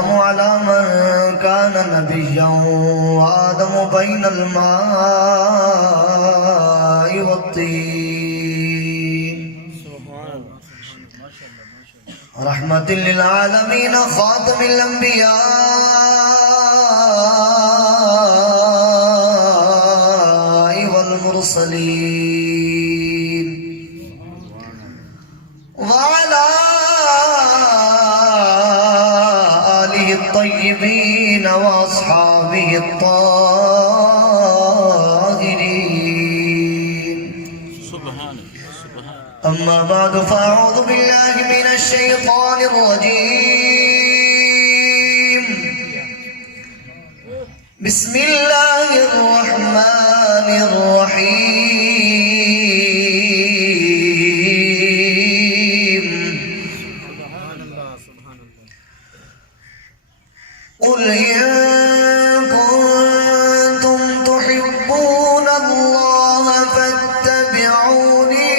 على من كان نبيا وآدم بين الماء والطين رحمة للعالمين خاتم الأنبياء والمرسلين وعلى الطيبين وأصحابه الطاهرين أما بعد فأعوذ بالله من الشيطان الرجيم بسم الله الرحمن الرحيم قل إن كنتم تحبون الله فاتبعوني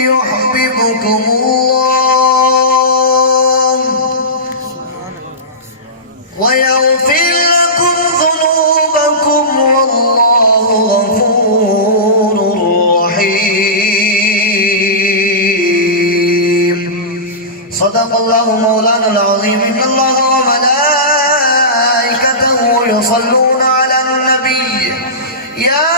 يحببكم الله ويغفر لكم ذنوبكم والله غفور رحيم صدق الله مولانا العظيم إن الله وملائكته يصلون على النبي يا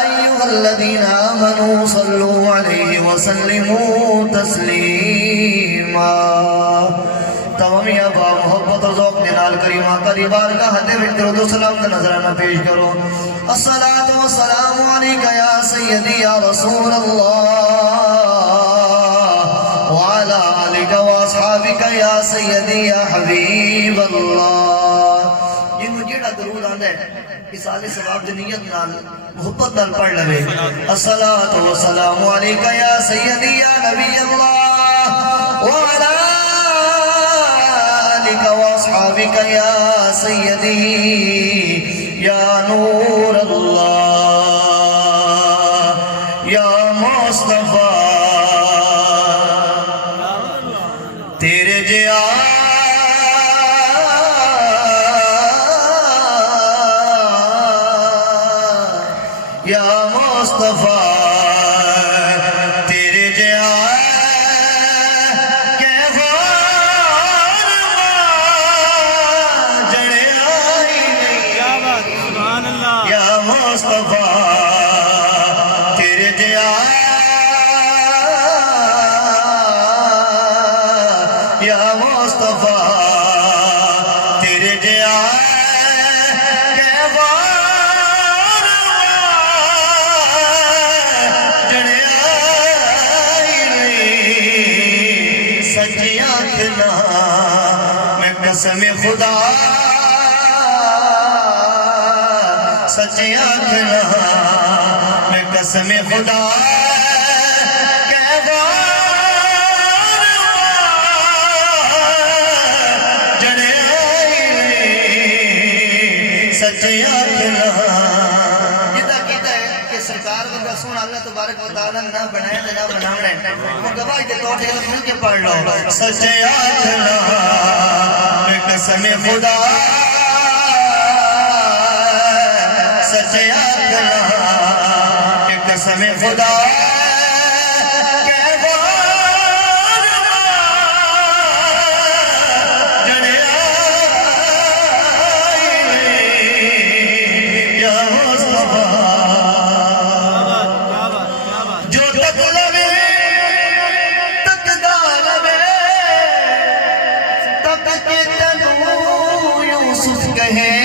أيها الذين آمنوا صلوا عليه وسلموا تسليما تمام یا با محبت و ذوق نال کریمہ کری بارگاہ میں درود و سلام کا نظرانہ پیش کرو الصلاة والسلام علیکہ یا سیدی یا رسول اللہ وعلى آلك وأصحابك يا سيدي يا حبيب الله جنہوں جیڑا درود آندہ ہے اس آلے ثواب دنیت نال محبت نال پڑھ لوے الصلاة والسلام علیکہ یا سیدی یا نبی اللہ وعلى آلك وأصحابك يا سيدي يا نور الله يا مصطفى تیرے جیا یا مصطفیٰ تیرے جیا کہ غار جڑے آئی نہیں یا مصطفیٰ تیرے جیا یا مصطفیٰ تیرے جیا کہ غار جڑے آئی نہیں سچی آنکھنا میں قسم خدا سچی آنکھنا میں قسم خدا سچے آنکھنا جدہ کہتا ہے کہ سرکار کا رسول اللہ تبارک و تعالیٰ نہ بنائے نہ بناوڑے وہ گواہی دے تو ٹھیک مل کے پڑھ لو سچے آنکھنا میں قسم خدا سچے آنکھنا میں قسم خدا جو تک لگے تقدار میں تک کے تنو یوسف کہے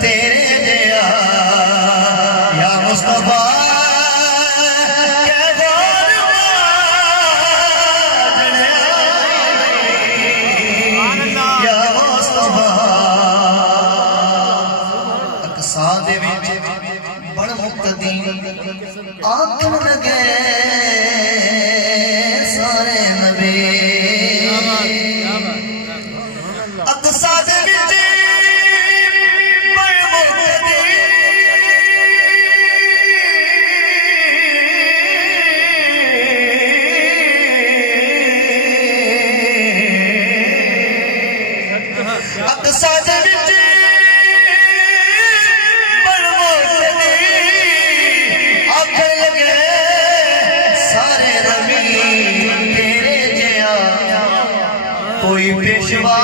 تیرے جیا یا مصطفیٰ آخر لگے سارے نبی اقصا دے وچ بڑھ مقتدی اقصا دے وچ کوئی پیشوا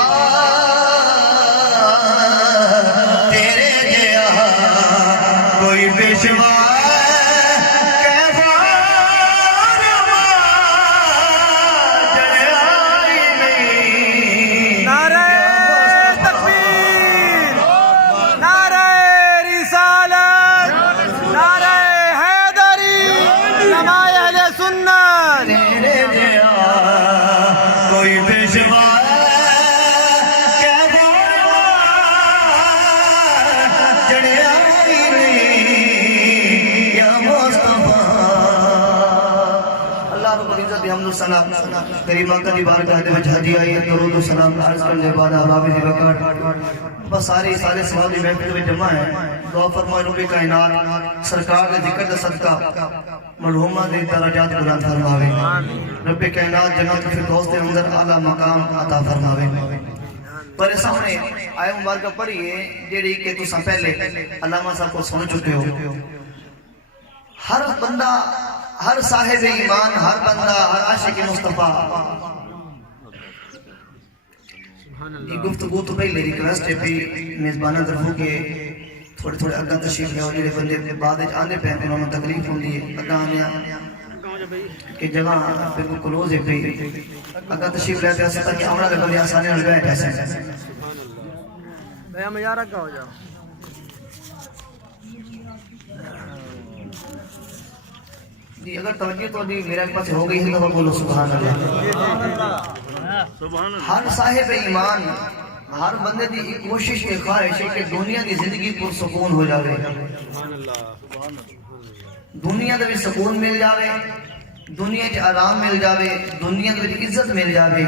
تیرے جیا کوئی پیشوا نعرہ تکبیر، نعرہ رسالت، نعرہ حیدری، علماء اہل سنت. تیرے جیا کوئی پیشوا سلام کریم آقا دی بارگاہ دے وچ ہدیہ آئی درود و سلام عرض کرنے بعد احباب دی وقت بس سارے سوال دی محفل میں جمع ہے. دعا فرمائے رب کائنات سرکار دے ذکر دا صدقہ مرحومہ دے درجات بلند فرماوے. رب کائنات جنت الفردوس دے اندر اعلی مقام عطا فرماوے. پر سامنے آئے مبارکہ پڑھیے جیڑی کہ تساں پہلے علامہ صاحب کو سن چکے ہو. ہر بندہ، ہر صاحب ایمان، ہر بندہ، ہر عاشق مصطفیٰ یہ گفتگو تو پہلے ریکویسٹ ہے بھی میزبانہ طرفوں کے تھوڑے تھوڑے اگاں تشریف لے جڑے بندے بعد وچ آندے پے انہاں نوں تکلیف ہوندی ہے. اگاں آنے کہ جگہ بالکل کلوز ہے پئی اگاں تشریف لے تے اساں کہ آونا دے بندے آسانی نال بیٹھ سکدے. بھیا مزارہ کا ہو جاؤ. اگر توجہ تو میرے پاس ہو گئی ہے تو بولو سبحان اللہ. ہر صاحب ایمان، ہر بندے دی ایک کوشش کے خواہش ہے کہ دنیا دی زندگی پر سکون ہو جاوے، دنیا دے بھی سکون مل جاوے، دنیا چ آرام مل جاوے، دنیا دے بھی عزت مل جاوے.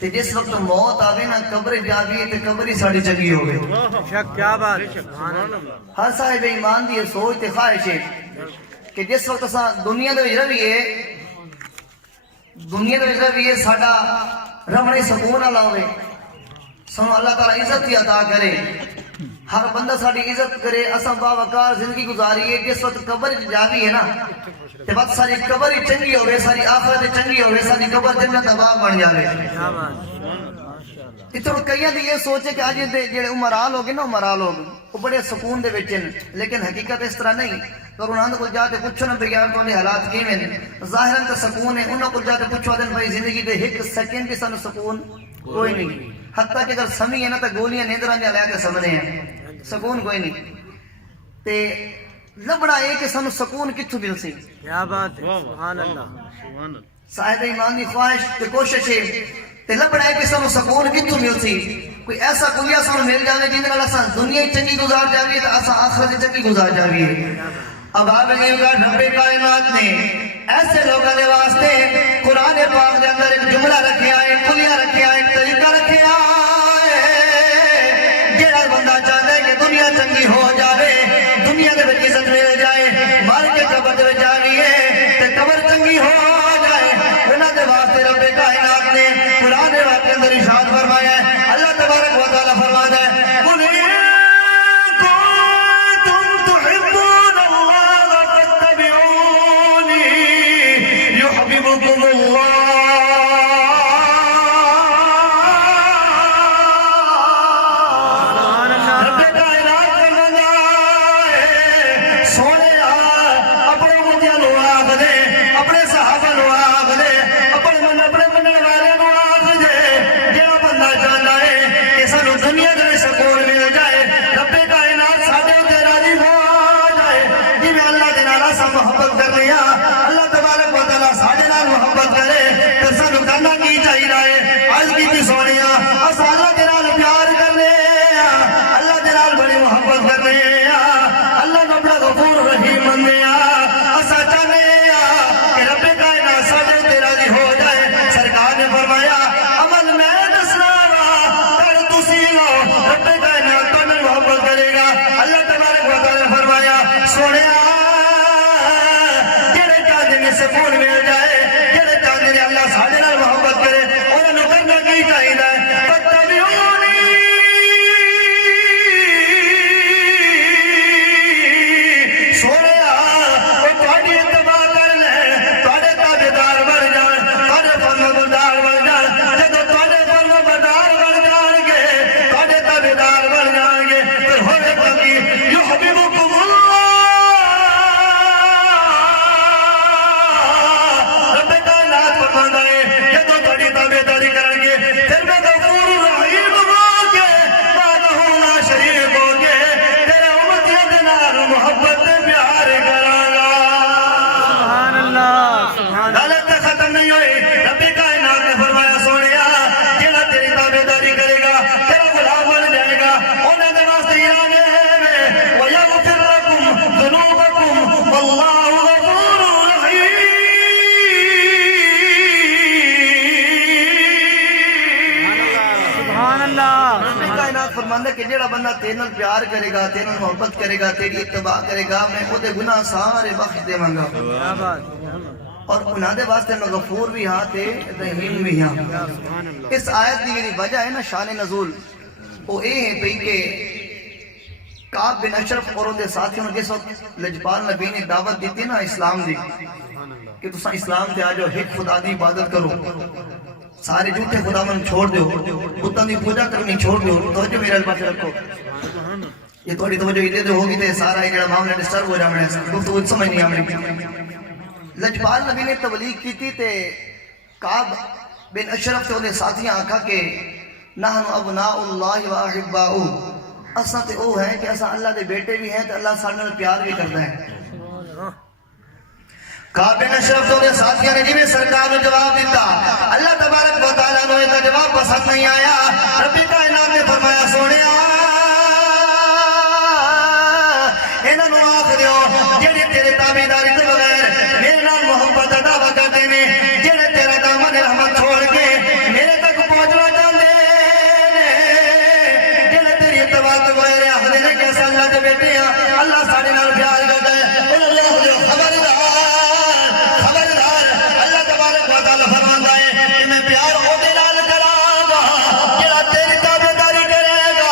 تے جس وقت موت آوے نا قبر جاوے تے قبر ہی ساڈی چنگی ہوے. شک کیا بات ہے. سبحان اللہ. ہر صاحب ایمان دی سوچ تے خواہش ہے کہ جس وقت اساں دنیا دے وچ رہیے، دنیا دے وچ رہیے ساڈا رہنے سکون والا ہوے، سانوں اللہ تعالی عزت ہی عطا کرے، ہر بندہ ساڈی عزت کرے، اساں باوقار زندگی گزاریے. جس وقت قبر وچ جاویے نا تے بس ساری قبر ہی چنگی ہوے، ساری آخرت چنگی ہوے، ساری قبر جنت دا باغ بن جاوے. کیا بات. اتنا کئی دی یہ سوچے کہ آج دے جڑے عمرا لوگ نا، عمرا لوگ وہ بڑے سکون دے وچ ہیں، لیکن حقیقت اس طرح نہیں. اگر انہوں کو جا کے پوچھو نا یار تو حالات کیویں نے، ظاہراً تو سکون ہے. انہوں کو جا کے پوچھو دن بھائی زندگی دے ایک سیکنڈ بھی سانو سکون کوئی نہیں. حتیٰ کہ اگر سمی ہے نا تو گولیاں نیندراں دے لے کے سمنے ہیں، سکون کوئی نہیں. تے لبڑا ہے کہ سانو سکون کتھوں مل سی. کیا بات ہے. سبحان اللہ. صاحب ایمان دی خواہش تے کوشش ہے تے لبڑا ہے کہ سانو سکون کتھوں مل سی. کوئی ایسا کلیا سانو مل جاوے جن نال اساں دنیا چنگی گزار جاویے تے اساں آخرت چنگی گزار جاویے. اب آپ نے رب کائنات نے ایسے لوگوں کے واسطے قرآن پاک کے اندر ایک جملہ رکھیا ہے، کلیاں رکھیا ہے، ایک طریقہ رکھیا ہے. جڑا بندہ چاہتا ہے کہ دنیا چنگی ہو جاوے، دنیا کے وچ عزت مل جائے، مر کے قبر دے وچ جاویے تے قبر چنگی ہو جائے، انہاں دے واسطے رب کائنات نے قرآن پاک کے اندر ارشاد فرمایا ہے. اللہ تبارک و تعالی فرماتا ہے سکون مل جائے جڑے چاہتے ہیں اللہ ساڈے نال محبت کرے انہاں نوں کرنا کی چاہیے فتبعونی سونیا او تہاڈی اتباع کر لے تہاڈے تابعدار بن جان تہاڈے فرمانبردار بن جان جدوں تہاڈے فرمانبردار بن جان گے تہاڈے تابعدار بن جان گے پھر ہوے گا کہ یحببکم اللہ رب کائنات فرماندا ہے جدوں تہاڈی تابعداری کرن گے پھر میں غفور رحیم ہوں گے وحدہ لا شریک ہوں گے تیرے امتیاں دے نال محبت تے پیار کراں گا سبحان اللہ سبحان اللہ غلط ختم نہیں ہوئی رب کائنات نے فرمایا سونیا جڑا تیری تابعداری کرے گا تیرا غلام بن جائے گا انہاں دے واسطے یاد ہے ویغفر لکم ذنوبکم واللہ غفور رحیم سبحان اللہ رب کائنات فرماندا ہے کہ جڑا بندہ تیرے نال پیار کرے گا تیرے نال محبت کرے گا تیری اتباع کرے گا میں او دے گناہ سارے بخش دیواں گا کیا بات اور انہاں دے واسطے میں غفور بھی ہاں تے رحیم بھی ہاں سبحان اللہ اس آیت کی وجہ ہے نا شان نزول وہ اے ہے بھئی کہ کعب بن اشرف اور دے ساتھیوں نے جس وقت لجپال نبی نے دعوت دیتی نا اسلام دی کہ تساں اسلام تے آ جاؤ ایک خدا دی عبادت کرو سارے جھوٹے خدا من چھوڑ دیو بتاں دی پوجا کرنی چھوڑ دیو توجہ میرے پاس رکھو یہ تھوڑی توجہ ادھر تے ہوگی تے سارا یہ جڑا معاملہ ڈسٹرب ہو جاوے گفتگو سمجھ نہیں آوے لجپال نبی نے تبلیغ کی تھی تے کعب بن اشرف تے انہیں ساتھیاں آکھا کہ نحن ابناء اللہ و احباؤ اساں تے او ہے کہ اساں اللہ دے بیٹے بھی ہیں تے اللہ ساڈے نال پیار بھی کردا ہے کعب بن اشرف تے انہیں ساتھیاں نے جویں سرکار نو جواب دیتا اللہ تبارک و تعالیٰ نو یہ جواب پسند نہیں آیا رب کائنات نے فرمایا سونیا انہاں نو آکھ دیو جڑے تیرے تابعداری تو بغیر میرے نال محبت دا دعویٰ کرتے ہیں جڑے تیرا دامن رحمت چھوڑ کے میرے تک پہنچنا چاہتے ہیں جڑے تیری اتباع تو بغیر آخر نے کہ اللہ دے بیٹے ہیں اللہ ساڈے نال پیار کردا ہے اللہ جو خبردار اللہ تبارک و تعالی فرماندا ہے کہ میں پیار او دے نال کراں گا جڑا تیری تابعداری کرے گا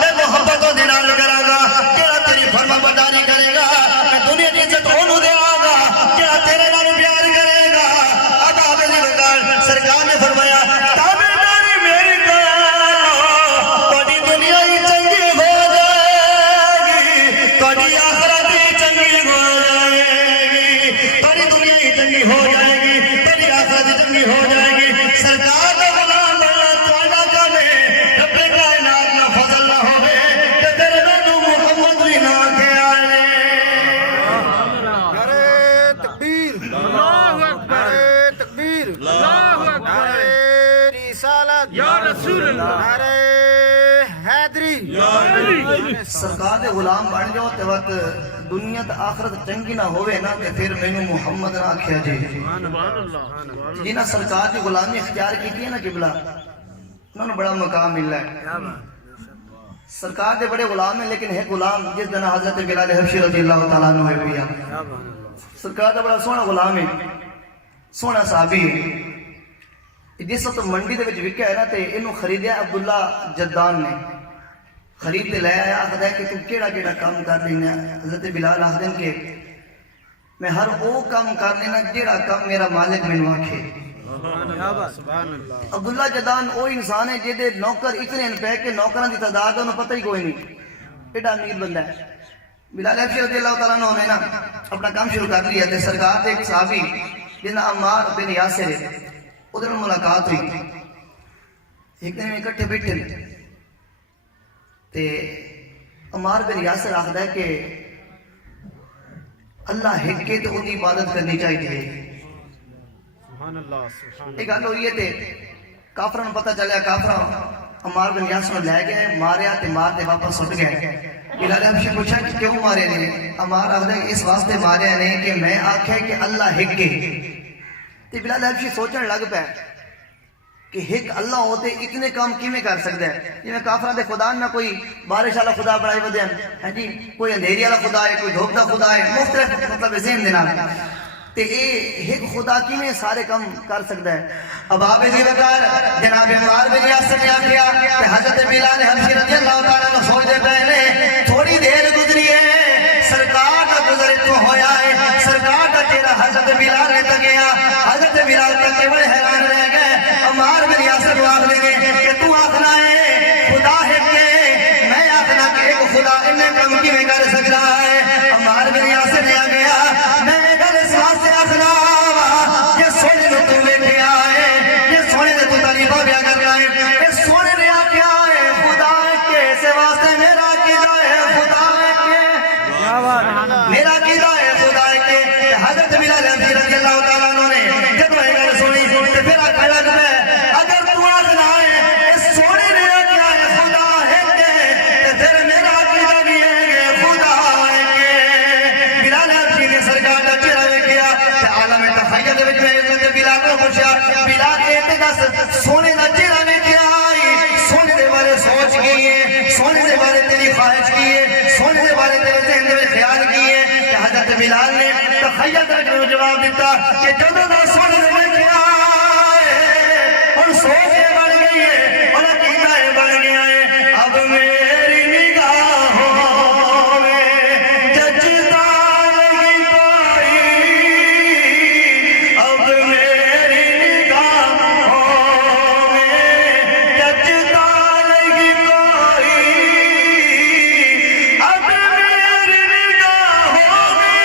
میں محبت او دے نال کراں گا جڑا تیری فرمانبرداری کرے گا میں دنیا دی عزت اونوں دیواں گا جڑا تیرے نال پیار کرے گا اب آپ نے بتا سرکار نے فرمایا تابعداری میری کرو تہاڈی دنیا ہی چنگی ہو جائے گی تہاڈی آخرت ہی چنگی ہو جائے گی تہاڈی دنیا ہی چنگی ہو جائے گی تیری آخرت ہی چنگی ہو جائے گی سرکار دا غلام بننا تہاڈا کام ہے رب کائنات نا فضل نہ ہوے تے تیرے نبی محمد بھی نہ کہ آئے نعرہ تکبیر اللہ اکبر نعرہ تکبیر اللہ اکبر نعرہ رسالت یا رسول اللہ نعرہ حیدری یا علی سرکار دے غلام بن جاؤ تے وقت دنیا تے آخرت چنگی نہ ہوے نا تے پھر مینوں محمد نہ آکھیا جے سبحان اللہ جنہاں سرکار دی غلامی اختیار کی ہے نا قبلہ انہوں نے بڑا مقام ملا ہے کیا بات سرکار دے بڑے غلام ہیں لیکن ہے غلام جس دن حضرت بلال حبشی رضی اللہ تعالیٰ عنہ ہوئے بھی کیا بات سرکار دا بڑا سونا غلام ہے سونا صحابی ہے جس وقت منڈی دے وچ وکیا ہے نا تے اینوں خریدیا عبداللہ جدان نے خرید تے لے آیا آخدا ہے کہ تم کیڑا کیڑا کام کر لینا حضرت بلال آخدن کہ میں ہر او کام کر لینا جیڑا کام میرا مالک مینوں آکھے کیا بات سبحان اللہ عبداللہ جدان وہ انسان ہے جہدے نوکر اتنے ہیں پہ کہ نوکراں دی تعداد انہوں پتہ ہی کوئی نہیں ایڈا امیر بندہ ہے بلال حبشی رضی اللہ تعالیٰ عنہ نے نا اپنا کام شروع کر لیا تے سرکار تے ایک صحابی جس نام عمار بن یاسر ہے ادھر ملاقات ہوئی ایک دن اکٹھے بیٹھے تے عمار بن یاسر آخدا ہے کہ اللہ ہک کے تو اودی عبادت کرنی چاہیے سبحان اللہ سبحان ایک گل ہوئی ہے تے کافراں نوں پتہ چلیا کافراں عمار بن یاسر نوں لے گئے ماریا تے مار کے واپس سٹ گئے بلال حبشی پوچھا کہ کیوں مارے نے عمار آخدا ہے اس واسطے مارے نے کہ میں آکھیا کہ اللہ ہک کے تے بلال حبشی سوچن لگ پیا کہ ہک اللہ ہوتے اتنے کام کیویں کر سکدا ہے جویں کافراں دے خدا نہ کوئی بارش والا خدا بنائی ودے ہیں ہاں جی کوئی اندھیری والا خدا ہے کوئی دھوپ دا خدا ہے مختلف مطلب ذہن دے نال تے اے ایک خدا کی میں سارے کم کر سکتا ہے. اب آپ جی وقار جناب عمار بن یاسر نے آکھیا کہ حضرت بلال حبشی رضی اللہ تعالیٰ نے سوچ دے پہلے تھوڑی دیر گزری ہے سرکار کا گزر تو ہویا ہے سرکار کا چہرہ حضرت بلال نے تکیا حضرت بلال تک کے بڑے حیران رہ گئے. عمار بن یاسر کو آکھ لیں گے کہ تو آخنا ہے خدا ہے کہ میں آخنا کہ ایک خدا انہیں کم کی میں کر سک رہا ہے. عمار بن یاسر نے آ گیا میں اگر اس واسطے آخنا یہ سونے نے تو لے کے آئے یہ سونے نے تو تعریفہ بیا کر رہا ہے یہ سونے نے آ کے آئے خدا کے سے واسطے میرا قیدہ ہے خدا کے میرا قیدہ ہے خدا کے. حضرت بلال حبشی رضی اللہ تعالیٰ عنہ نے جب وہ گل سنی تو پھر آکھا لگ میں اگر تو آخنا ہے اس سونے نے آ کے آئے خدا ہے کہ پھر میرا قیدہ بھی ہے خدا ہے کہ. بلال حبشی نے سرکار کا چہرہ ویکھیا تے عالم تخیل دے وچ حضرت بلال کو پوچھا بلال اے تے دس سونے دا چہرہ ویکھیا سونے دے بارے سوچ کی ہے سونے دے بارے تیری خواہش کی ہے سونے دے بارے تیرے ذہن دے خیال کی ہے. کہ حضرت بلال نے تخیل دے جواب دیتا کہ جدوں دا سونے دے ویکھیا ہن سوچ اے بن گئی ہے اور عقیدہ اے بن گیا ہے اب میری نگاہوں میں جچتا نہیں کوئی اب میری نگاہوں میں جچتا نہیں کوئی اب میری نگاہوں میں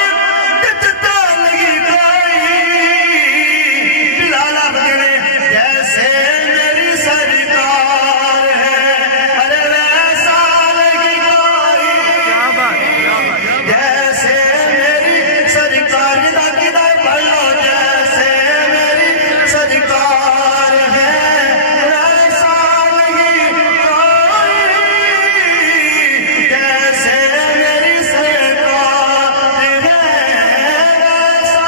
جچتا نہیں کوئی. بلال آخر جیسے میری سرکار ہے ارے ویسا نہیں کوئی جیسے میری سرکار قیدہ پڑھ لو جیسے میری سرکار ہے ویسا نہیں کوئی جیسے میری سرکار ہے ویسا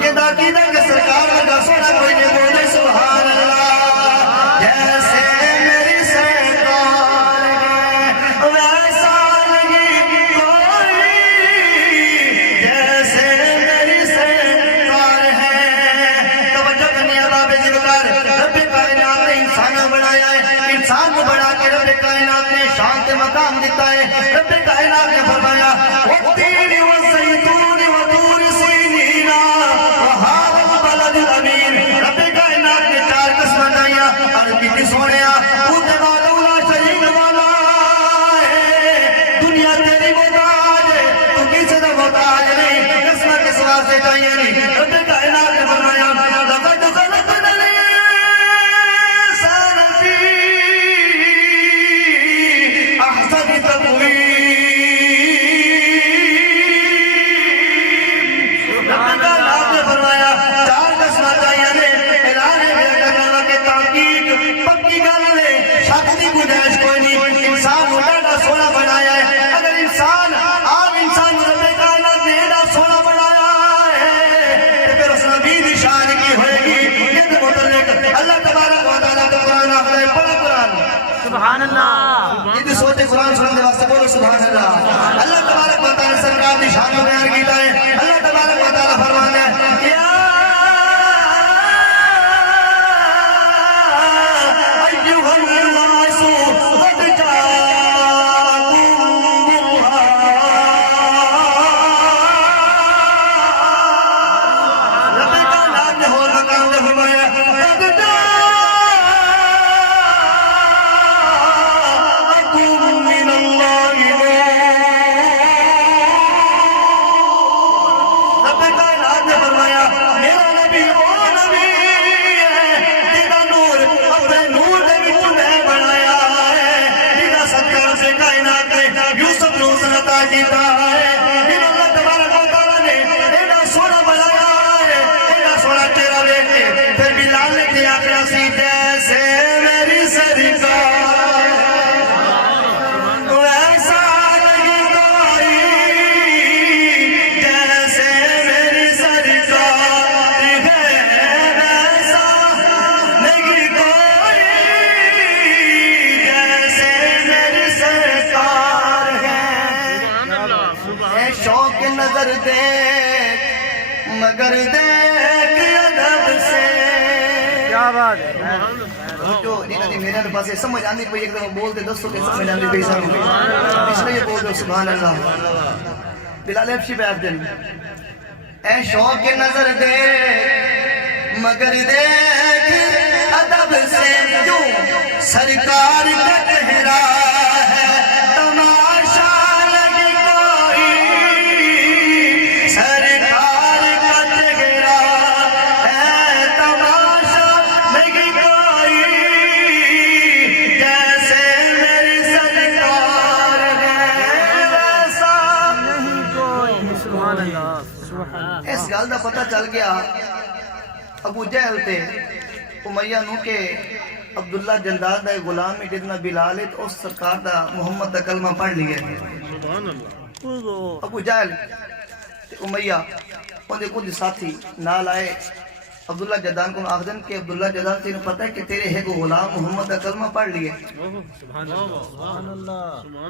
قیدہ کہ سرکار کا سونا کوئی نہیں بولے سبحان اللہ. جیسے میری سرکار ہے ویسا نہیں کوئی جیسے میری سرکار ہے. توجہ کرنی ہے بابے جی وقار رب کائنات نے انسان بنایا ہے انسان کو بنا کے رب کائنات نے شان کے مقام دیتا ہے. رب کائنات نے فرمایا والتین والزیتون وطور سینین وہذا البلد الامین. رب کائنات نے چار قسمیں دائیاں اور کتنی سونیا تو تے مولا شریک والا ہے دنیا تیری محتاج ہے تو کسی دا محتاج نہیں قسمیں کس واسطے چاہیے نہیں. رب کائنات نے فرمایا لقد خلقنا الانسان فی احسن تقویم. رب کائنات نے فرمایا چار قسمیں چاہیے نے اعلان ہے کرنا کہ تحقیق پکی گل ہے شک دی گنجائش کوئی نہیں. انسان کو ڈاڈا سونا بنایا ہے اگر انسان عام انسان رب کائنات نے ایڈا سونا بنایا ہے تو پھر اس نبی دی شان کی ہوئے گی. یہ تو متعلق اللہ تبارک و تعالیٰ کا قرآن آخر ہے پڑھا قرآن سبحان اللہ. یہ بھی سوچے قرآن سننے دے واسطے بولو سبحان اللہ. اللہ تبارک و تعالیٰ سرکار دی شان کو بیان کیتا ہے. اللہ تبارک و تعالیٰ فرماتا ہے یا ایھا الناس قد جاءکم برہان. رب کائنات نے اور مقام نے فرمایا قد جاءکم من اللہ نور. رب کائنات نے فرمایا میرا نبی وہ نبی ہے جنہا نور اپنے نور دے وچ میں بنایا ہے جنہا صدقہ سے کائنات نے یوسف نو حسن عطا کیتا ہے. جنہا اللہ تبارک و تعالیٰ نے ایڈا سونا بنایا ہے ایڈا سونا چہرہ دیکھ کے پھر بلال نے کیا آخر سی جیسے میری سرکار ویسا نہیں کوئی جیسے میری سرکار ہے ویسا نہیں کوئی جیسے میری سرکار ہے. نظر دیکھ مگر دیکھ ادب سے. کیا بات ہے. جو جنہیں میرے پاس سمجھ آنے کوئی ایک دفعہ بولتے دستوں کے سمجھ آنے کوئی سامنے اس لیے بول دو سبحان اللہ. بلال حبشی پہ آپ دن اے شوق کے نظر دیکھ مگر دیکھ ادب سے. جو سرکار کا چہرہ ہے تماشا لگی کوئی. سرکار کا چہرہ ہے تماشا لگی کوئی. جیسے میری سرکار ہے ویسا نہیں کوئی. سبحان اللہ. اس گل دا پتہ چل گیا ابو جہل تے امیہ نو کہ عبداللہ جنداد دا غلام ہے جتنا بلال ہے تو اس سرکار دا محمد دا کلمہ پڑھ لیا. ابو جہل تے امیہ ان دے کچھ ساتھی نال آئے عبداللہ جدان کو آخدن کہ عبداللہ جدان تینوں پتہ ہے کہ تیرے ہے کو غلام محمد دا کلمہ پڑھ لیے.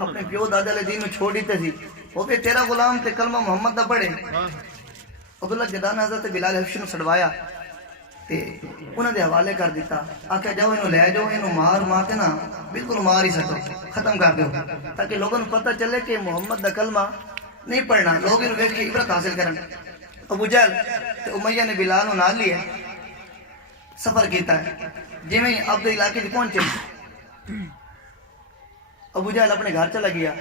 اپنے پیو دادا علیہ دین میں چھوڑ دیتے تھی وہ بھی تیرا غلام تے کلمہ محمد دا پڑھے. عبداللہ جدان حضرت بلال حبشی نو سڑوایا تے انہوں نے حوالے کر دیتا. آکھا جاؤ انہوں لے جاؤ انہوں مار کے نا بالکل مار ہی سکو ختم کر دو تاکہ لوگوں کو پتہ چلے کہ محمد دا کلمہ نہیں پڑھنا. لوگ انہوں دیکھ کے عبرت حاصل کریں. ابو جہل تے امیہ نے بلال نو نال لیا سفر کیتا ہے. جی میں اب دے علاقے سے پہنچے ابو جہل اپنے گھر چلا گیا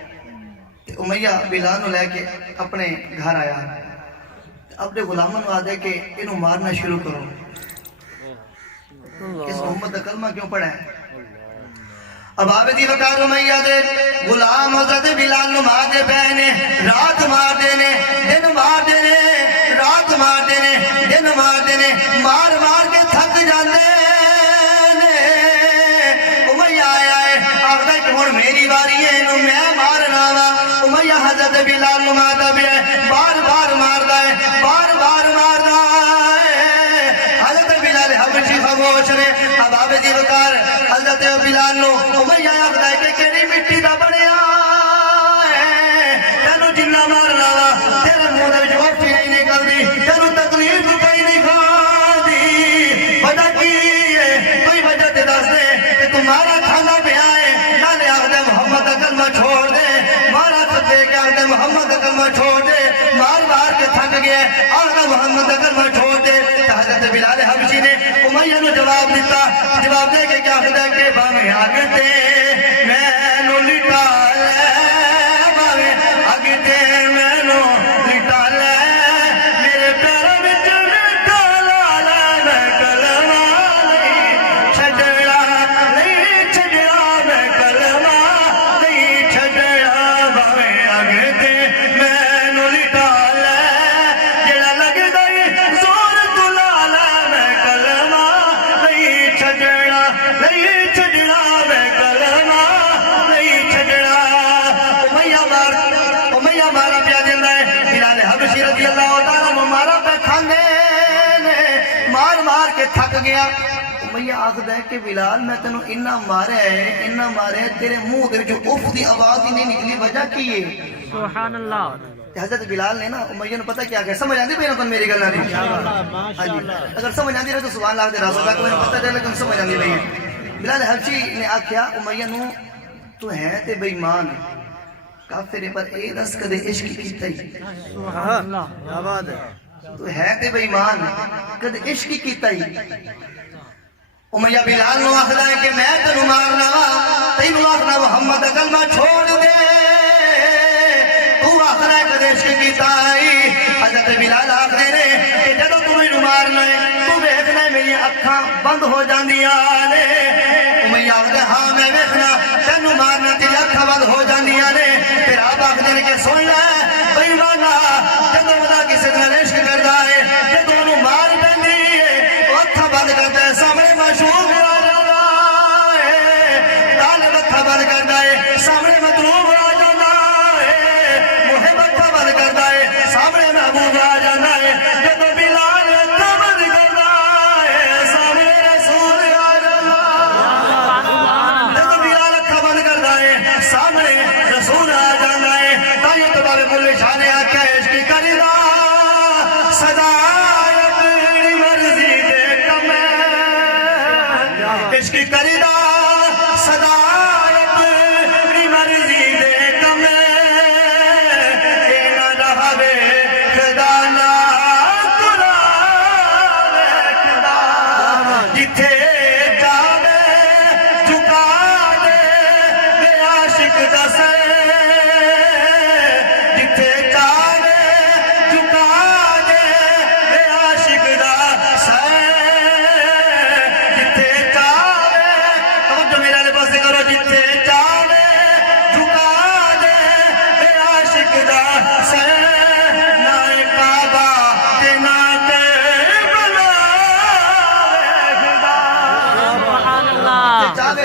تے امیہ بلال نو لے کے اپنے گھر آیا. اپنے غلاموں نو آدھے کہ انہوں مارنا شروع کرو. اس محمد دا کلمہ کیوں پڑھا ہے؟ اب آبدی وقار امیہ دے غلام حضرت بلال نو مار دے پہنے رات مار دینے دن مار دینے رات مار دینے دن مار دینے مار کے تھک جاندے نے. امیہ آیا ہے آخدہ کہ ہون میری باری ہے انہوں میں مارنا وا. امیہ حضرت بلال نو ماردا بھی ہے بار بار ماردا ہے بار بار ماردا ہے. حضرت بلال حبشی خاموش نے. اب آبدی وقار حضرت بلال نو امیہ آخدہ ہے کہ کیڑی مٹی دا بنیا ہے تینوں جنہ مارنا وا تیرے منہ دے وچ وفی نہیں نکلدی تینوں تکلیف کوئی نہیں کھاندی. وجہ کی ہے کوئی وجہ تے دس دے کہ تمہارا کھانا پیا ہے نالے آخدے محمد دا کلمہ چھوڑ دے. مارا تھکے کہ آخدے محمد دا کلمہ چھوڑ دے. مار کے تھک گیا آخدے محمد دا کلمہ چھوڑ دے. حضرت بلال حبشی نے امیہ نو جواب دیتا. جواب دے کے کیا آخدے کہ باویں آگتے میں نو لٹا لے باویں آگتے میں نو لٹا لے میرے پیروں وچ لٹا لا میں کلمہ نہیں چھڈیا نہیں چھڈیا میں کلمہ نہیں چھڈیا باویں آگتے میں نو لٹا لے جڑا لگدا اے زور تو لا لے میں کلمہ نہیں چھڈیا نہیں چھڈیا میں کلمہ نہیں چھڈیا. امیہ مارا پیا دیندا ہے. بلال حبشی رضی اللہ تعالیٰ عنہ مارا پہ کھاندے نے مار کے تھک گیا. امیہ آخدا ہے کہ بلال میں تینوں اتنا مارے تیرے منہ دے وچوں اف دی آواز ہی نہیں نکلی. وجہ کی ہے؟ سبحان اللہ. حضرت بلال نے نا امیہ نے پتہ کیا کہ سمجھ آندی پئی نا تن میری گل نہیں. ہاں جی اگر سمجھ آندی رہے تو سبحان اللہ دے راز ہوتا کہ میں پتہ چلے کہ سمجھ آندی نہیں ہے. بلال حبشی نے آکھیا امیہ نو تو ہے تے بے ایمان کافر پر اے دس کدے عشق کیتا ہی. سبحان اللہ. کیا بات ہے. تو ہے تے بے ایمان کدے عشق کیتا ہی. امیہ بلال نو آخدا ہے کہ میں تینوں مارنا وا تینوں آخنا محمد دا کلمہ چھوڑ دے. تو آخدا ہے کدے عشق کیتا ہی. حضرت بلال آخدے نے کہ جدوں تو مینوں مارنا ہے تو ویکھنا ہے میری اکھاں بند ہو جاندیاں نے. امیہ آخدا ہاں میں ویکھنا تینوں مارنا تیری اکھاں بند ہو جاندیاں نے. پھر آپ آخدے نے کہ سن لے بے ایمانا جدوں بندہ کسی نال عشق کردا ہے جدوں اونوں مار پیندی ہے او اکھاں بند کردا ہے سامنے معشوق آ جاندا ہے. طالب اکھاں بند کردا ہے سامنے مطلوب آ جاندا ہے. محب اکھاں بند کردا ہے سامنے محبوب آ جاندا ہے. جدوں بلال اکھاں بند کردا ہے سامنے رسول آ جاندا ہے. جدوں بلال اکھاں بند کردا ہے سامنے رسول آ جاندا ہے. تائیں تو بابے ملے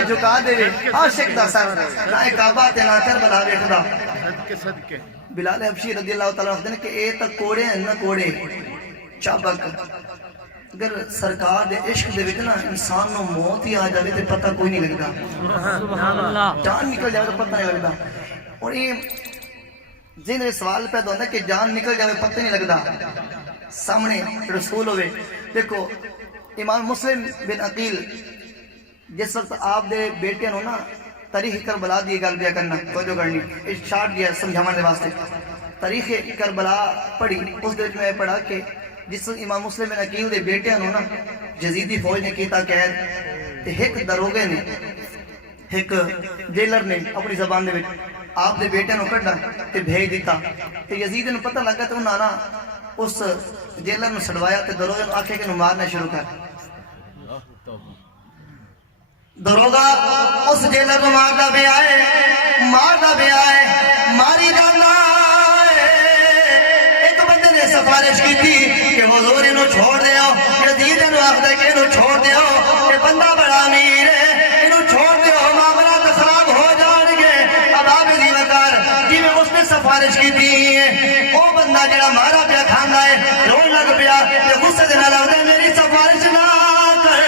جھکا دے عاشق دا سر نہ کعبہ تے نہ کربلا ویکھدا صدقے صدقے بلال حبشی رضی اللہ تعالیٰ عنہ کہ اے تک کوڑے ہیں نہ کوڑے چابک اگر سرکار دے عشق دے وچ نا انسان نو موت ہی آ جاوے تے پتہ کوئی نہیں لگدا سبحان اللہ جان نکل جاوے تو پتہ نہیں لگدا اور یہ ذہن میں سوال پیدا ہوتا ہے کہ جان نکل جاوے پتہ نہیں لگدا سامنے رسول ہوئے دیکھو امام مسلم بن عقیل جس وقت آپ دے بیٹے نو نا تاریخ کربلا دی گل بیا کرنا توجہ کرنی ارشاد دیا سمجھانے دے واسطے تاریخ کربلا پڑھی اس دے وچ میں پڑھا کہ جس وقت امام مسلم بن عقیل دے بیٹے نو نا یزیدی فوج نے کیتا قید تے ایک دروگے نے ایک جیلر نے اپنی زبان دے وچ آپ دے بیٹے نو کڈا تے بھیج دیتا تے یزید نو پتہ لگا تے انہاں نا اس جیلر نو چھڑوایا تے دروگے نو آکھے کہ نو مارنا شروع کر دروگا اس جیلر نو ماردا پہ آئے ماری جانا ایک بندے نے سفارش کی تھی کہ حضور انہوں چھوڑ دیو یزید انہوں آخدہ کہ انہوں چھوڑ دیو کہ بندہ بڑا امیر ہے انہوں چھوڑ دیو معاملات خراب ہو جان گے اب آپ عزیز وقار جی میں اس نے سفارش کی تھی وہ بندہ جڑا مارا پیا کھانا ہے رون لگ پیا کہ غصے دینا لگتا میری سفارش نہ کر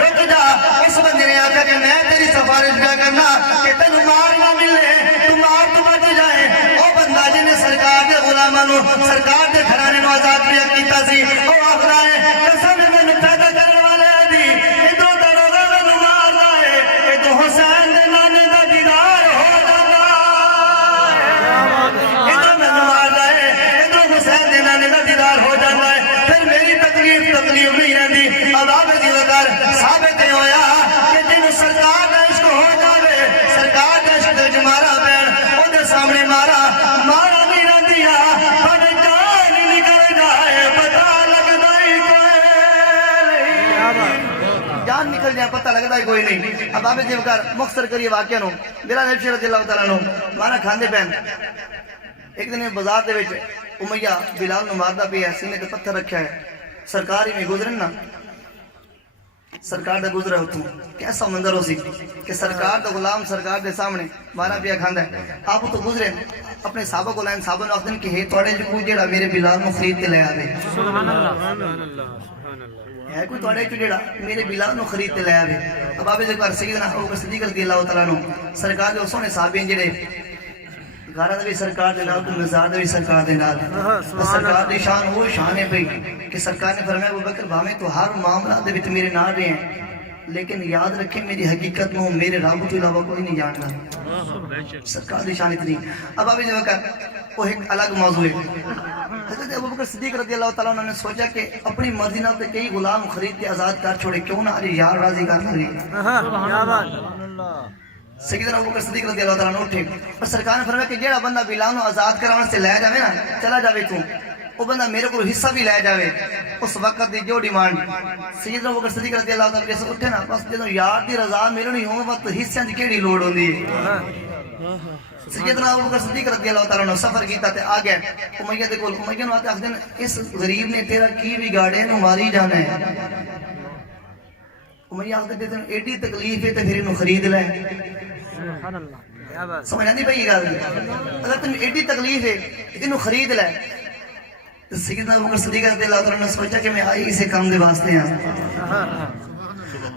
رک جا اس بندے نے آکھا کہ میں تیری سفارش کیا کرنا کہ تینوں مار نہ ملے تو مار تو بچ جائے وہ بندہ جنہیں سرکار دے غلاماں نو سرکار دے گھرانے نو آزاد کیا کیتا سی وہ آخرا ہے قسم میں پیدا کرنے والے دی ادھر دروگا میں مارنا ہے ادھر حسین دے نانے دا دیدار ہو جانا ادھر میں مارنا ہے ادھر حسین دے نانے دا دیدار ہو جانا ہے پھر میری تکلیف نہیں رہتی اب آپ جی وقار ثابت نہیں ہویا کہ جن سرکار کا عشق ہو جاوے سرکار کا عشق جو مارا پیر وہ دے سامنے مارا نہیں نہ دیا پر جان نکل جائے پتہ لگتا ہی کوئی جان نکل جائے پتہ لگتا ہی کوئی نہیں اب آپ جی وقار مختصر کریے واقعہ نو بلال حبشی رضی اللہ تعالیٰ نو مارا کھاندے پہن ایک دن بازار دے وچ امیہ بلال نو ماردا پیا سینے تے پتھر رکھا ہے سرکار ہی میں گزرن نا سرکار دا گزرا ہوتوں کیسا منظر ہو سی کہ سرکار دا غلام سرکار دے سامنے مارا پیا کھاندا ہے آپ تو گزرے اپنے صحابہ کو لائن صحابہ نے آخدن کہ ہے توڑے جو کوئی جیڑا میرے بلال نو خرید کے لے آوے سبحان اللہ سبحان اللہ ہے کوئی توڑے جو جیڑا میرے بلال نو خرید کے لے آوے اب آپ جو کر سیدنا ابو بکر صدیق رضی اللہ تعالیٰ نو سرکار دے سونے صحابین جیڑے گھارہ دا بھی سرکار دے نال تو مزار دا بھی سرکار دے نال سرکار دی شان وہ شان ہے بھئی کہ سرکار نے فرمایا ابو بکر بھاویں تو ہر معاملہ دے وچ میرے نال رہے ہیں لیکن یاد رکھیں میری حقیقت میں میرے رب تو علاوہ کوئی نہیں جانتا سرکار دی شان اتنی اب ابھی جو کر وہ ایک الگ موضوع ہے حضرت ابو بکر صدیق رضی اللہ تعالیٰ عنہ نے سوچا کہ اپنی مرضی نال تے کئی غلام خرید کے آزاد کر چھوڑے کیوں نہ آج یار راضی کر لگے سیدنا ابو بکر صدیق رضی اللہ تعالیٰ عنہ اٹھے اور سرکار نے فرمایا کہ جیڑا بندہ بلال نو آزاد کرانے سے لے جاوے نا چلا جاوے تو وہ بندہ میرے کو حصہ بھی لے جاوے اس وقت دی جو ڈیمانڈ سیدنا ابو بکر صدیق رضی اللہ تعالیٰ جیسے اٹھے نا بس جدوں یار دی رضا ملنی ہوں وقت حصے دی کیڑی لوڑ ہوندی ہے سیدنا ابو بکر صدیق رضی اللہ تعالیٰ نے سفر کیتا تے آ گئے امیہ دے کول امیہ نو آتے آخدن اس غریب نے تیرا کی بگاڑے نو ماری جانا ہے امیہ آخدے تے ایڈی تکلیف ہے تے پھر انہوں خرید لے سمجھ نہیں پئی گل اگر تم ایڈی تکلیف ہے انہوں خرید لے تو سیدنا ابو بکر صدیق رضی اللہ تعالیٰ نے سوچا کہ میں آئی اسے کام دے واسطے ہیں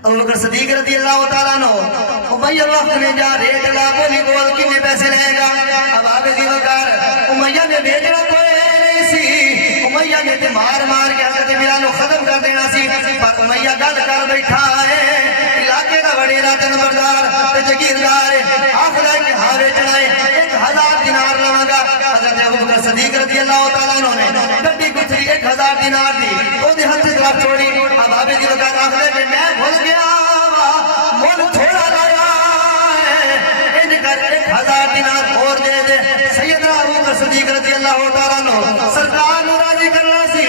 ابو بکر صدیق رضی اللہ تعالیٰ نے امیہ وقت میں جا ریٹ لا بولی بول کتنے پیسے رہے گا اب آپ دی وقار امیہ نے بھیجنا کوئی نہیں سی امیہ نے تے مار کے حضرت بلال نو ختم کر دینا سی پر امیہ گل کر بیٹھا ہے علاقے کا وڈیرا تے نمبردار تے جگیردار آخر ہے کہ ہاوے چڑھائے 1000 دینار لواں گا حضرت ابو بکر صدیق رضی اللہ تعالیٰ عنہ نے گڈی گزری 1000 دینار دی او دے ہتھ وچ رکھ چھوڑی اب آپ دی وقار آخر ہے کہ میں بھول گیا مول تھوڑا لایا ہے ان کر 1000 دینار اور دے دے سیدنا ابو بکر صدیق رضی اللہ تعالیٰ عنہ سرکار نو راضی کرنا سی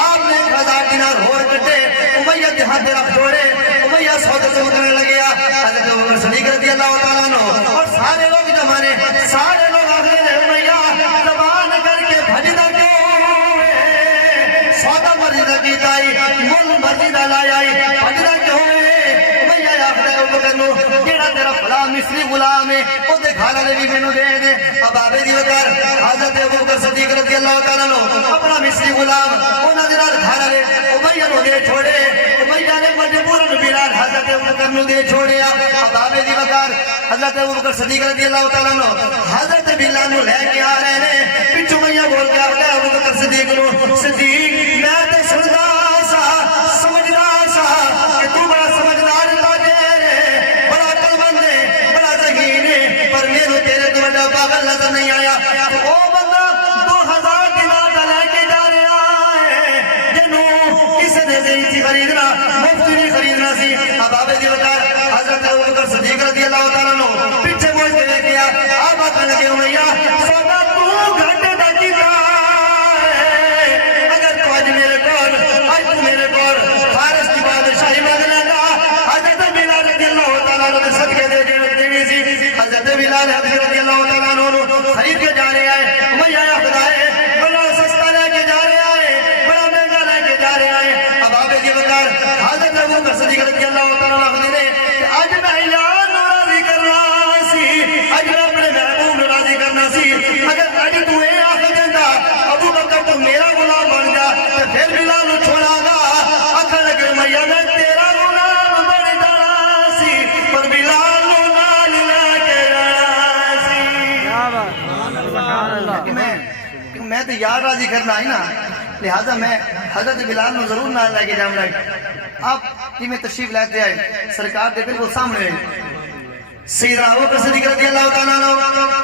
آپ نے 1000 دینار اور کٹے امیہ دے ہاتھ رکھ چھوڑے امیہ سودے سے اترنے لگیا حضرت ابو بکر صدیق رضی اللہ تعالیٰ عنہ اور سارے لوگ جمانے سارے لوگ آخر ہے امیہ زبان کر کے بھجنا کیوں ہے سودا مرضی دا کیتا ہی مل مرضی دا لایا ہی بھجنا کیوں ہے بھیا آخدا ہے ابو بکر نو جیڑا تیرا فلاں مصری غلام ہے او دے گھر والے بھی مینوں دے دے اب بابے دی وکر حضرت ابو بکر صدیق رضی اللہ تعالی عنہ اپنا مصری غلام انہاں دے نال گھر والے امیہ نو دے چھوڑے امیہ نے مجبورن بلال حضرت ابو بکر نو دے چھوڑیا اب بابے دی وکر حضرت ابو بکر صدیق رضی اللہ تعالی عنہ حضرت بلال نو لے کے آ رہے نے پچھو امیہ بول کے آخدا ہے ابو بکر صدیق نو صدیق میں تے سندا سا سمجھدا سا کہ تو بڑا سمجھدار تاجر ہے بڑا عقلمند ہے بڑا ذہین ہے پر میرے تیرے تو بڑا پاگل نظر نہیں آیا تو او بندہ 2000 دینار دا لے کے جا رہا ہے جنوں کسی نے زیتی خریدنا مفتی نہیں خریدنا سی اب بابے دی وکر حضرت ابو بکر صدیق رضی اللہ تعالیٰ عنہ پیچھے موڑ کے لے گیا آپ آتا لگے امیہ سودا تو گھنٹے دا کیتا حضرت بلال رضی اللہ تعالیٰ عنہ خرید کے جا رہے آئے امیہ خدا ہے بڑا سستا لے کے جا رہے آئے بڑا مہنگا لے کے جا رہے آئے اب آبے کی وکر حضرت ابو بکر صدیق رضی اللہ تعالیٰ عنہ نے آج میں اعلان راضی کرنا سی آج میں اپنے محبوب راضی کرنا سی اگر آج تو اے آخر دیندہ ابو بکر تو میرا غلام بن جا تو پھر بلال نو چھوڑا گا آخر لگے امیہ میں تیرا غلام بن جانا سی پر بلال میں تو یار راضی کرنا آئی نا لہذا میں حضرت بلال نو ضرور نہ لے کے جاؤں گا آپ کی میں تشریف لیتے آئے سرکار دے بالکل سامنے ہوئے سیدنا ابو بکر صدیق رضی اللہ تعالیٰ عنہ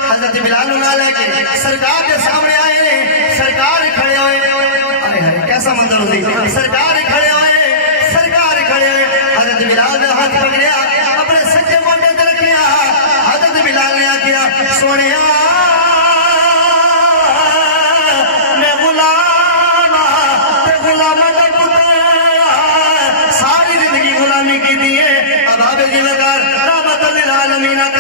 حضرت بلال نو نہ لے کے سرکار دے سامنے آئے سرکار کھڑے ہوئے کیسا منظر ہوتی سرکار کھڑے ہوئے سرکار کھڑے ہوئے حضرت بلال نے ہاتھ پکڑیا اپنے سچے موٹے تے رکھیا حضرت بلال نے آکھیا سونیا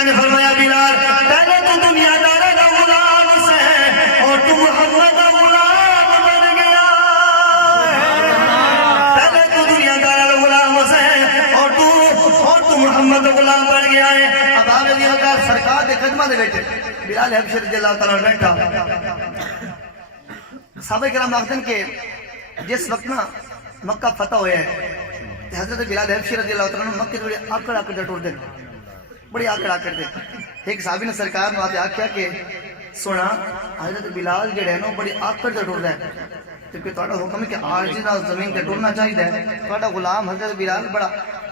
نے فرمایا بلال پہلے تو دنیا دارہ کا غلام سے اور تو محمد کا غلام بن گیا پہلے تو دنیا دارہ کا غلام سے اور تو محمد کا غلام بن گیا ہے اب آبے دی وقت سرکار دے قدمہ دے بیٹھے بلال حبشی رضی اللہ تعالیٰ بیٹھا صحابہ کرام آخدن کہ جس وقت نا مکہ فتح ہویا ہے حضرت بلال حبشی رضی اللہ تعالیٰ مکہ بڑی آکڑ آکڑ ٹوٹ دے بڑی آکڑ آکڑ دے ایک صحابی نے سرکار نے آتے آکھیا کہ سونا حضرت بلال جڑے ہیں نا بڑی آکڑ تے ٹر ہے کیونکہ تہاڈا حکم ہے کہ عارضی نال زمین تے ٹرنا چاہیے تہاڈا غلام حضرت بلال بڑا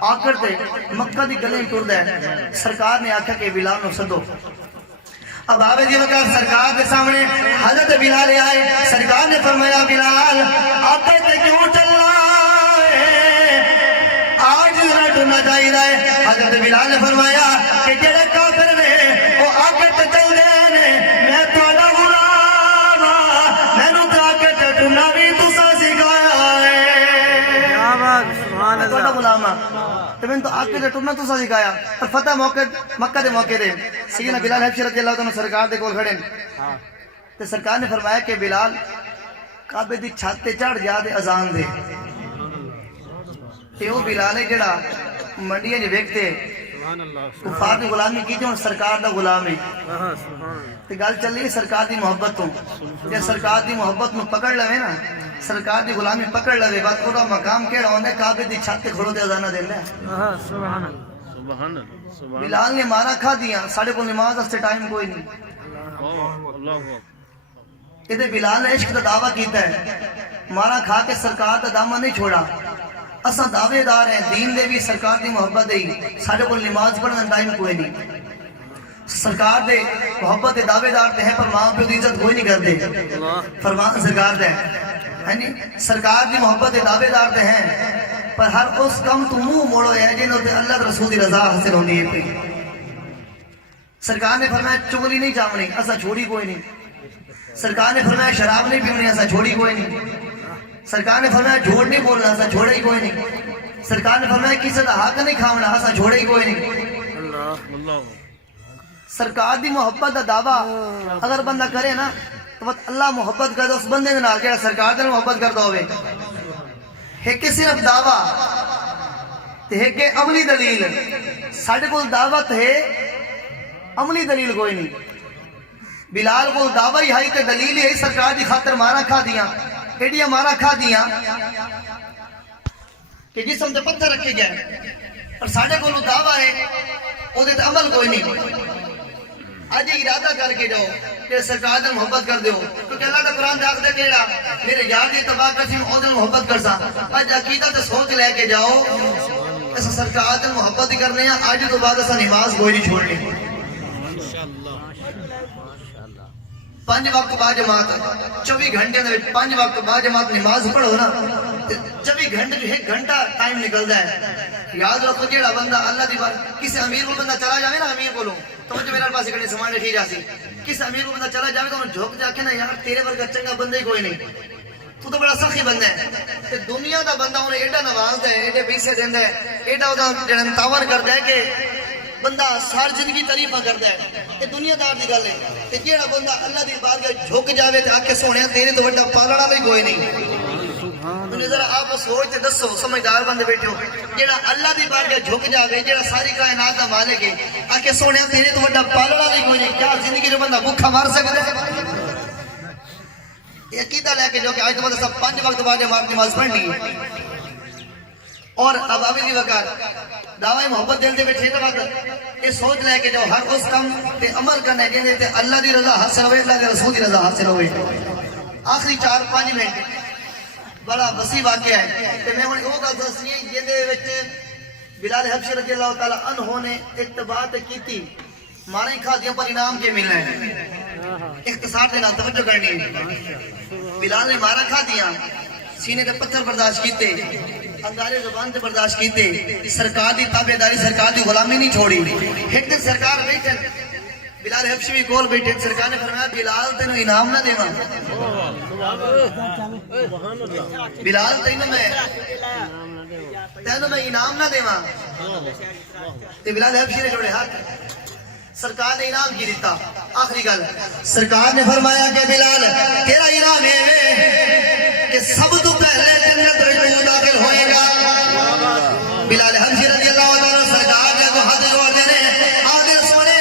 آکڑ تے مکہ دی گلے ٹردا ہے سرکار نے آکھیا کہ بلال نو سدو اب آبے دی وقت سرکار کے سامنے حضرت بلال آئے سرکار نے فرمایا بلال آکڑ تے کیوں چل رہا ہے آج ٹرنا چاہیے حضرت بلال نے فرمایا کہ جڑے کافر نے وہ آکڑ تے چل دے نے میں تہاڈا غلام میں نو آکڑ تے ٹرنا بھی تساں سکھایا ہے کیا بات سبحان اللہ تہاڈا غلام تو میں تو آکڑ تے ٹرنا تساں سکھایا اور فتح موقع مکہ دے موقع دے سیدنا بلال حبشی رضی اللہ تعالیٰ سرکار دے کول کھڑے تے سرکار نے فرمایا کہ بلال کعبے دی چھت تے چڑھ جا تے اذان دے تے وہ بلال ہے جڑا منڈیاں جو ویکھتے کفار دی غلامی کی جو سرکار دا غلام ہے تے گل چل رہی سرکار دی محبت تو جے سرکار دی محبت نو پکڑ لوے نا سرکار دی غلامی پکڑ لوے بات او دا مقام کیڑا ہوندا ہے کعبے دی چھت تے کھڑو تے اذان دیندا ہے سبحان اللہ سبحان اللہ بلال نے مارا کھا دیا ساڑھے کو نماز اس سے ٹائم کوئی نہیں ادھے بلال نے عشق دا دعویٰ کیتا ہے مارا کھا کے سرکار دا دامن نہیں چھوڑا اساں دعوے دار ہیں دین دے بھی سرکار دی محبت دے ساڑھے کو نماز پڑھنا ٹائم کوئی نہیں سرکار دے محبت دے دعوے دار تے ہیں پر ماں پہ دی عزت کوئی نہیں کر دے فرمان سرکار دے ہیں سرکار دی محبت دے دعوے دار تے ہیں پر ہر اس کم تو منہ موڑو ہے جنہوں تے اللہ کے رسول دی رضا حاصل ہوندی ہے سرکار نے فرمایا چغلی نہیں چاونی اسا چھوڑی کوئی نہیں سرکار نے فرمایا شراب نہیں پیونی اسا چھوڑی کوئی نہیں سرکار نے فرمایا جھوٹ نہیں بولنا اسا چھوڑے ہی کوئی نہیں سرکار نے فرمایا کسی دا حق نہیں کھاونا اسا چھوڑے ہی کوئی نہیں سرکار دی محبت دا دعویٰ اگر بندہ کرے نا تو اللہ محبت کر دے اس بندے نال جڑا سرکار دے محبت کردا ہوے ہے کہ صرف دعویٰ تے ہے کہ عملی دلیل ساڈے کول دعوت ہے عملی دلیل کوئی نہیں بلال کو دعوی ہائی تے دلیل ہے سرکار دی خاطر مارا کھا دیاں ایڈیاں مارا کھا دیاں کہ جسم تے پتھر رکھے گئے اور ساڈے کول دعوی ہے او دے تے عمل کوئی نہیں آج ارادہ کر کے جاؤ کہ سرکار دے محبت کر دیو کیونکہ اللہ دا قرآن دے آخدے کیڑا میرے یار دی تباہ کرسی میں او دے محبت کرسا آج عقیدہ تے سوچ لے کے جاؤ ایسا سرکار دے محبت ہی کرنے ہیں آج تو بعد ایسا نماز کوئی نہیں چھوڑنی 5 وقت با جماعت 24 گھنٹے دے 5 وقت با جماعت نماز پڑھو نا 24 گھنٹے جو 1 گھنٹہ ٹائم نکلدا ہے یاد رکھو جیڑا بندہ اللہ دی بات کسی امیر کو بندہ چلا جاوے نا امیر کولوں تو مجھے میرے پاس کنے سامان رکھی جاسی کسی امیر کو بندہ چلا جاوے تو انہوں جھوک جا کے نا یار تیرے ورگا چنگا بندہ ہی کوئی نہیں تو بڑا سخی بندہ ہے تے دنیا دا بندہ انہیں ایڈا نوازدا ہے ایڈے پیسے دیندا ہے ایڈا او دا جڑا تعاون کردا ہے کہ بندہ ساری زندگی تعریفاں کردا ہے یہ دنیا دار دی گل ہے تے جیڑا بندہ اللہ دی بارگاہ جھک جاوے تے آکھے سونیا تیرے تو بڑا پالن والا کوئی نہیں انہیں ذرا آپ سوچ تے دسو سمجھدار بندے بیٹھے ہو جیڑا اللہ دی بارگاہ جھک جاوے جیڑا ساری کائنات دا مالک ہے آکھے سونیا تیرے تو بڑا پالن والا کوئی نہیں کیا زندگی جو بندہ بھوکا مار سکدا ہے یہ عقیدہ لے کے جو کہ آج تو بندہ سب 5 وقت بعد نماز پڑھنی ہے اور اب آبی دی وقت دعوی محبت دل دے بیٹھے وقت یہ سوچ لے کے جو ہر اس کم تے عمل کرنے جیندے تے اللہ دی رضا حاصل ہوئے اللہ دے رسول دی رضا حاصل ہوئے آخری 4-5 منٹ بڑا وسیع واقعہ ہے تے میں وہ گل دسنی ہے جیندے وچ بلال حبشی رضی اللہ تعالی عنہ نے اتباع کیتی مارے کھا دیا پر انعام کے ملنا ہے اختصار دے نال توجہ کرنی ہے بلال نے مارا کھا دیا سینے تے پتھر برداشت کیتے انگارے زبان تے برداشت کیتے سرکار دی تابعداری سرکار دی غلامی نہیں چھوڑی ایک دن سرکار بیٹھن بلال حبشی بھی کول بیٹھے سرکار نے فرمایا بلال تینوں انعام نہ دیواں بلال تینوں میں انعام نہ دیواں تے بلال حبشی نے جوڑے ہاتھ سرکار نے انعام کی دیتا آخری گل سرکار نے فرمایا کہ بلال تیرا انعام ہے کہ سب تو پہلے جنت میں داخل ہوئے گا بلال حبشی رضی اللہ عنہ سرکار نے کو ہاتھ جوڑ دینے آگے سونے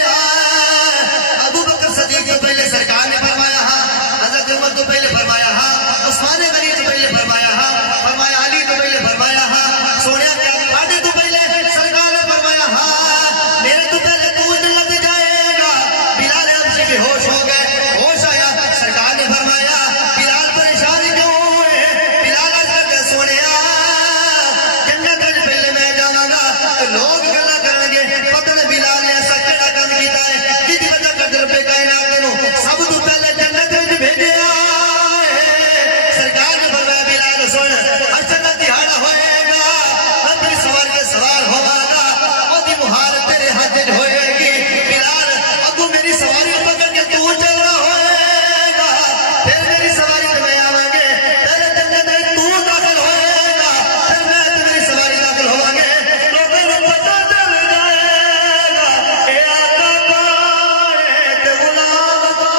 ابو بکر صدیق تو پہلے سرکار نے فرمایا حضرت عمر تو پہلے فرمایا عثمان غنی تو پہلے فرمایا فرمایا علی تو پہلے فرمایا سونے کاٹے تو پہلے سرکار نے فرمایا میرے تو پہلے تو جنت جائے گا بلال حبشی بے ہوش ہو گئے ہوش آیا سرکار نے فرمایا بلال پریشان کیوں ہوئے بلال حضرت سونے جنت پہلے میں جاؤں گا تو لوگ گلا کریں گے پتہ بلال نے ایسا کیڑا کام کیتا ہے جس وجہ کر در پہ کائنات نو سب تو پہلے جنت میں بھیجا سرکار نے فرمایا بلال سن اچھا دہاڑا ہوئے گا اپنی سوار کے سوار ہوگا اور دی مہار تیرے ہاتھ ہوئے گی بلال ابو میری سواری پکڑ کے تو چل رہا ہوئے گا پھر میری سواری میں آویں گے پہلے جنت میں تو داخل ہوئے گا پھر میں تیری سواری داخل ہوواں گے لوگوں کو پتہ چل جائے گا اے آقا کون ہے تے غلام کون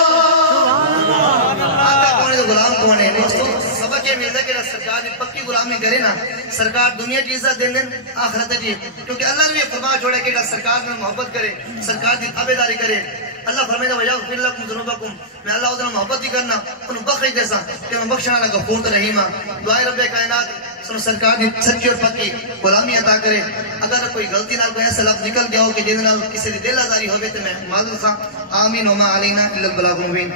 آقا کون ہے تے غلام کون ہے دوستو سبق یہ ملتا ہے کہ سرکار دی پکی غلامی کرے نا سرکار دنیا کی عزت دین دین آخرت کی کیونکہ اللہ نے یہ فرما چھوڑا کہ سرکار میں محبت کرے سرکار دی تابعداری کرے اللہ فرمائے وَيَغْفِرْ لَكُمْ ذُنُوبَكُمْ میں اللہ ادھر محبت ہی کرنا انہوں بخش دیسا کہ میں بخشنا لگا غفور رحیمہ دعائے رب کائنات سرکار دی سچی اور پکی غلامی عطا کرے اگر کوئی غلطی نال کوئی ایسا لفظ نکل گیا ہو کہ جن نال کسی دی دل آزاری ہوگی تو میں معذرت خواہ آمین وما علینا الا البلاغ المبین